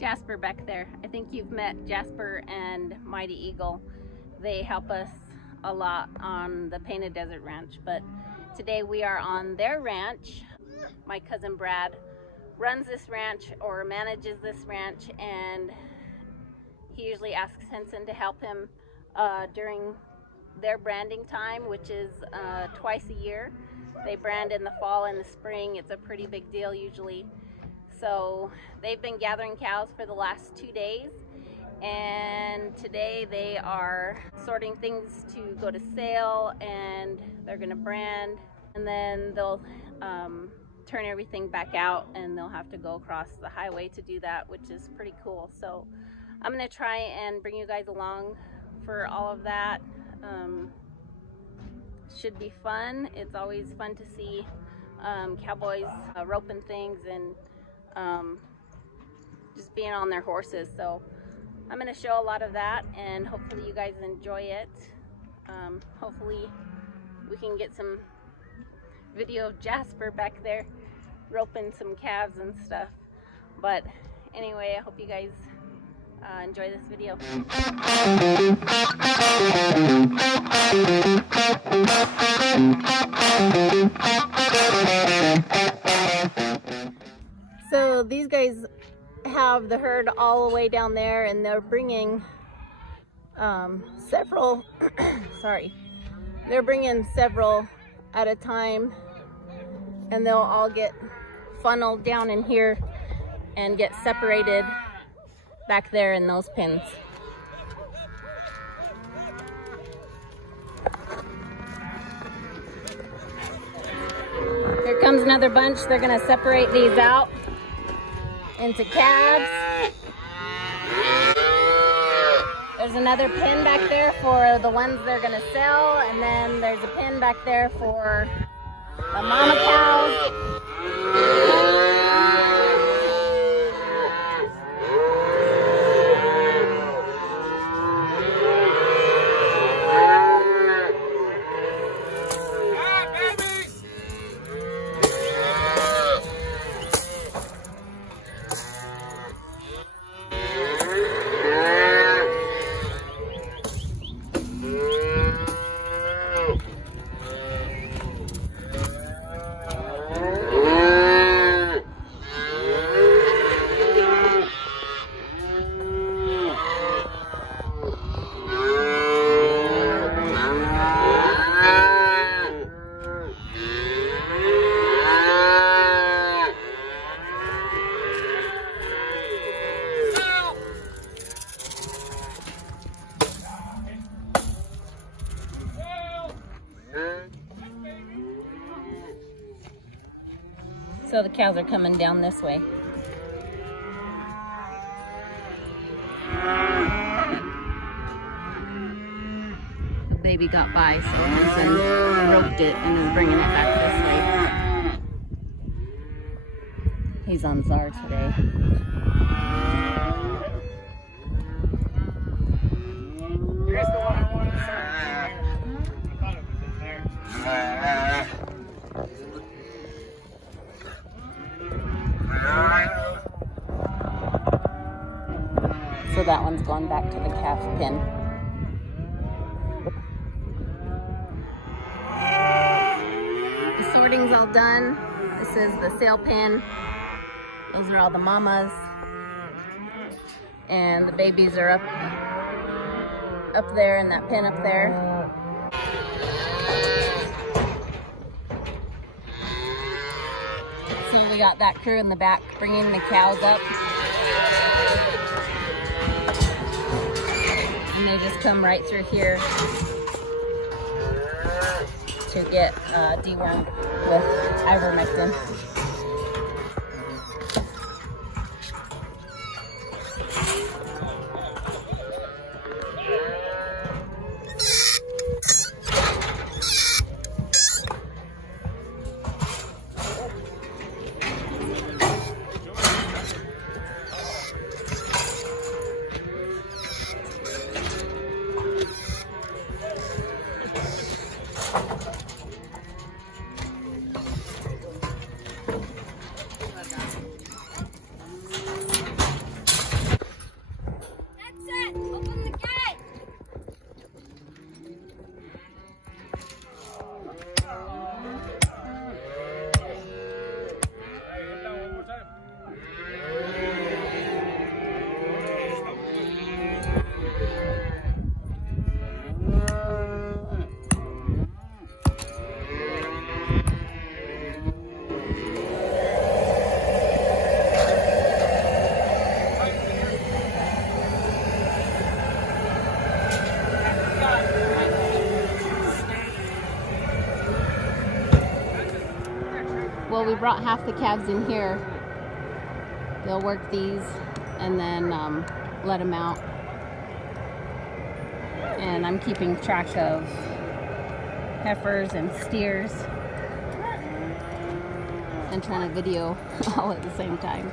Jasper back there. I think you've met Jasper and Mighty Eagle. They help us a lot on the Painted Desert Ranch, but today we are on their ranch. My cousin Brad runs this ranch or manages this ranch, and he usually asks Henson to help him during their branding time, which is twice a year. They brand in the fall and the spring. It's a pretty big deal usually. So they've been gathering cows for the last 2 days, and today they are sorting things to go to sale, and they're gonna brand, and then they'll turn everything back out, and they'll have to go across the highway to do that, which is pretty cool. So I'm gonna try and bring you guys along for all of that. Should be fun. It's always fun to see cowboys roping things and just being on their horses. So I'm going to show a lot of that, and hopefully you guys enjoy it. Hopefully we can get some video of Jasper back there roping some calves and stuff. But anyway, I hope you guys enjoy this video. So these guys have the herd all the way down there, and they're bringing several they're bringing several at a time, and they'll all get funneled down in here and get separated back there in those pens. Here comes another bunch. They're gonna separate these out into calves. There's another pen back there for the ones they're gonna sell, and then there's a pen back there for the mama cows. So the cows are coming down this way. The baby got by, so Henson roped it and is bringing it back this way. He's on Czar today. Here's the one I wanted to start. I thought it was in there. So that one's going back to the calf pen. The sorting's all done. This is the sale pen. Those are all the mamas. And the babies are up there in that pen up there. So we got that crew in the back bringing the cows up. And they just come right through here to get dewormed with ivermectin. brought half the calves in here. They'll work these and then let them out. And I'm keeping track of heifers and steers and trying to video all at the same time.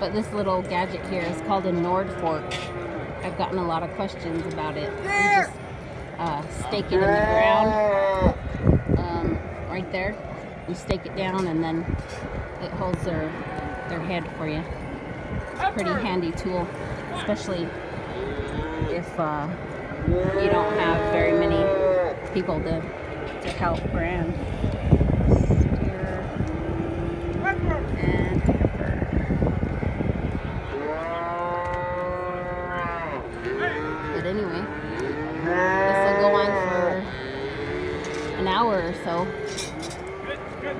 But this little gadget here is called a Nord fork. I've gotten a lot of questions about it. You just stake it in the ground right there. You stake it down and then it holds their head for you. It's a pretty handy tool, especially if you don't have very many people to help brand. Steer and heifer. But anyway, this will go on for an hour or so,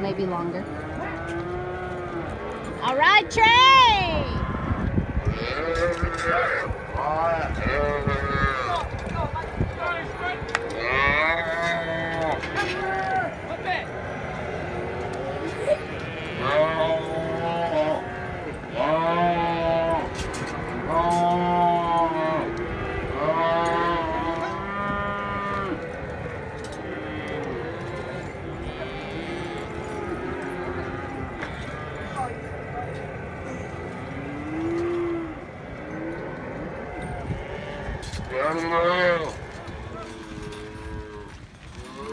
maybe longer. All right, Trey!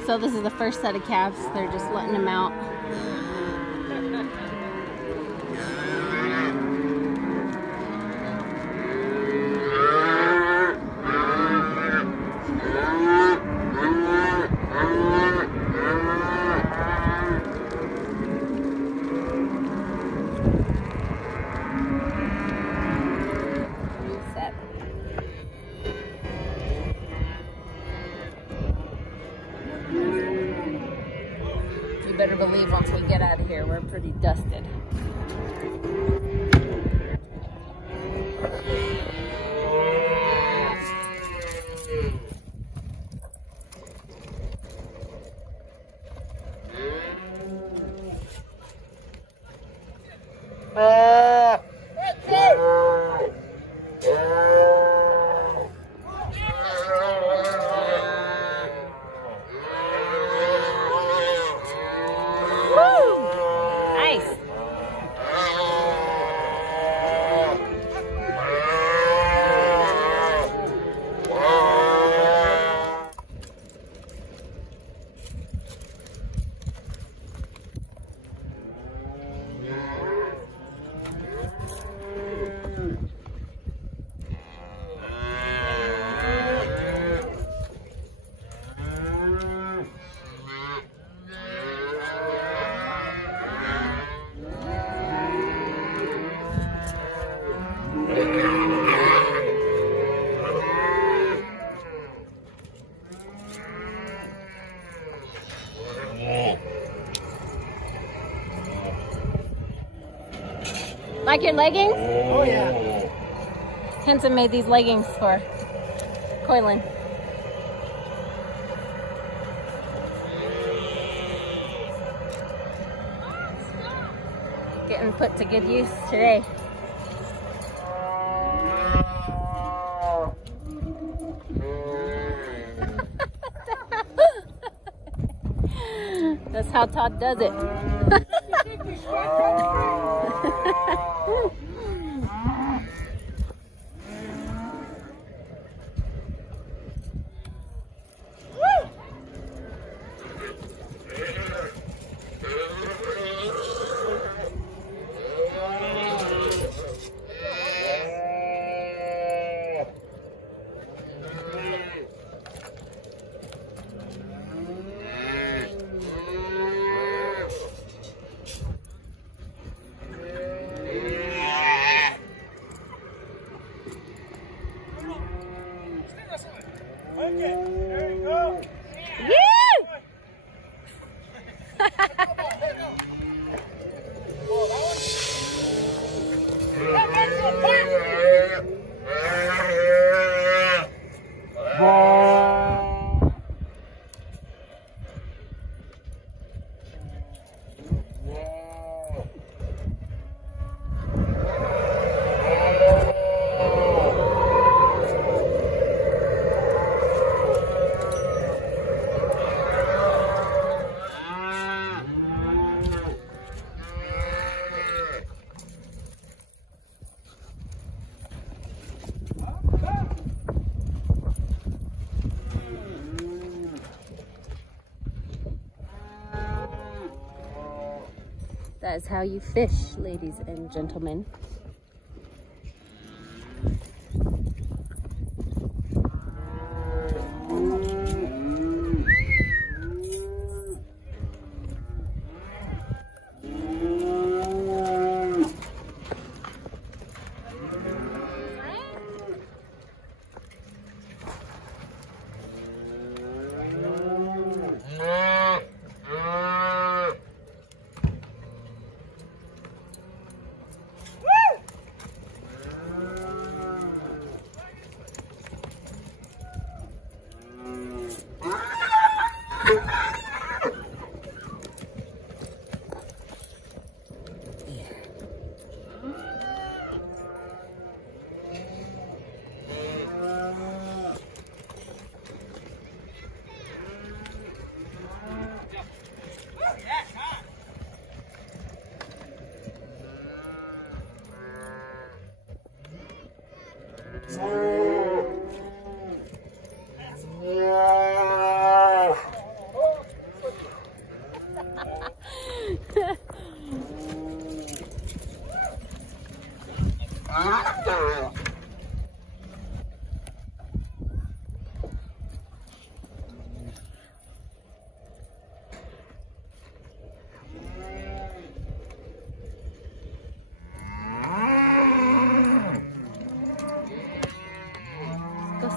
So this is the first set of calves. They're just letting them out. Better believe once we get out of here, we're pretty dusted. Like your leggings? Oh yeah. Henson made these leggings for Coylin. Getting put to good use today. That's how Todd does it. That is how you fish, ladies and gentlemen.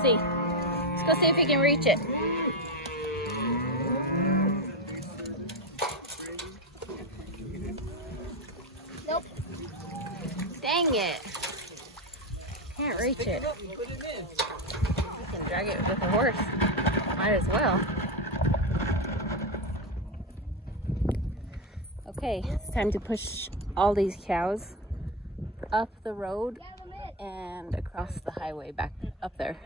Let's go see if he can reach it. Nope. Dang it. Can't reach it. You can drag it with a horse. Might as well. Okay, it's time to push all these cows up the road and across the highway back up there.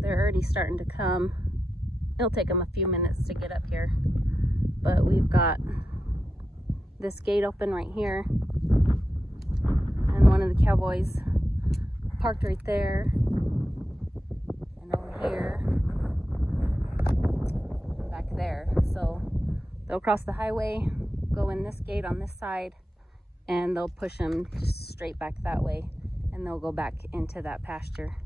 They're already starting to come. It'll take them a few minutes to get up here, but we've got this gate open right here, and one of the cowboys parked right there, and over here, and back there. So they'll cross the highway, go in this gate on this side, and they'll push them just straight back that way, and they'll go back into that pasture.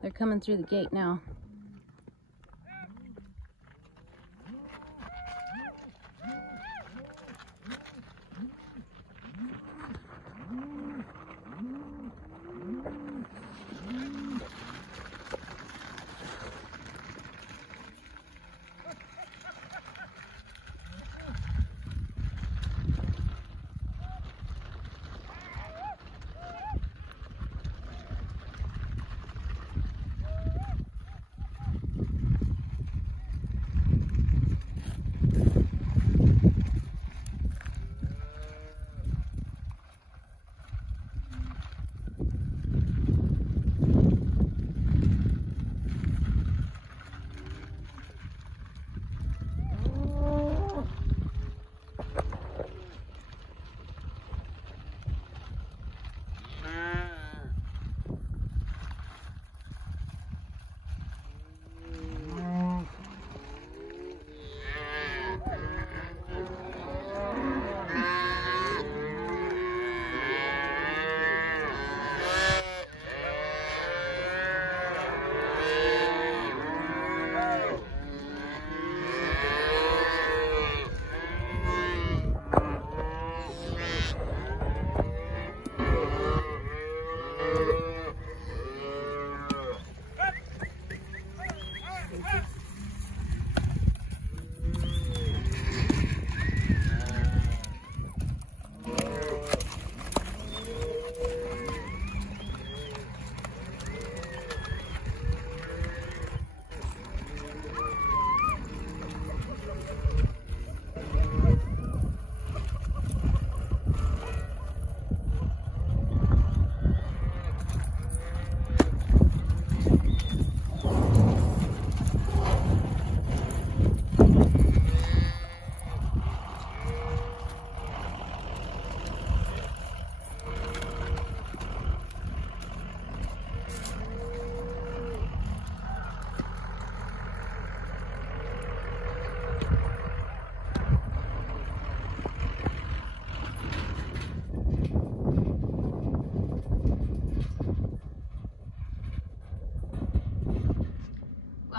They're coming through the gate now.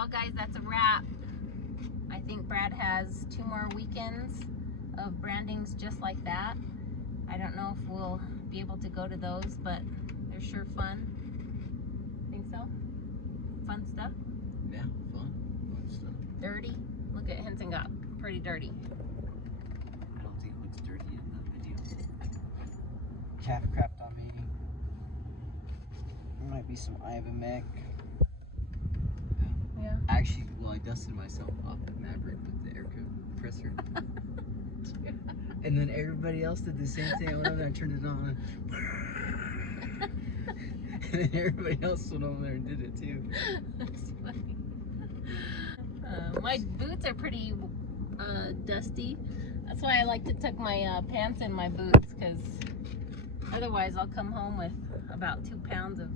guys, that's a wrap. I think Brad has 2 more weekends of brandings just like that. I don't know if we'll be able to go to those, but they're sure fun. Think so? Fun stuff? Yeah, fun stuff. Dirty? Look at Henson got pretty dirty. I don't think it looks dirty in that video. Calf crapped on me. There might be some Ivamec. Yeah. Actually, well, I dusted myself off at Maverick with the air compressor. And then everybody else did the same thing. I went over there and turned it on. And then everybody else went over there and did it too. That's funny. My boots are pretty dusty. That's why I like to tuck my pants in my boots, because otherwise I'll come home with about 2 pounds of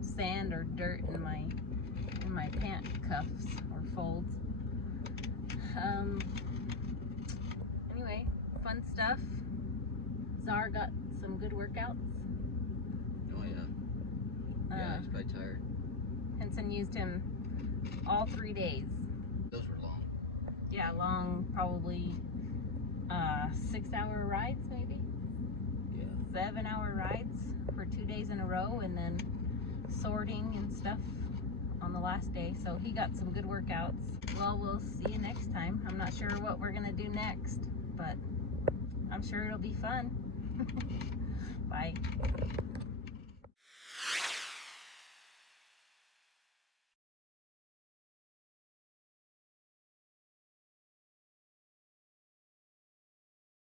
sand or dirt in my pant cuffs or folds. Anyway, fun stuff. Czar got some good workouts. Oh yeah. Yeah, he's probably tired. Henson used him all 3 days. Those were long. Yeah, long, probably 6-hour rides maybe. Yeah. 7-hour rides for 2 days in a row, and then sorting and stuff on the last day. So he got some good workouts. Well, we'll see you next time. I'm not sure what we're gonna do next, but I'm sure it'll be fun. Bye.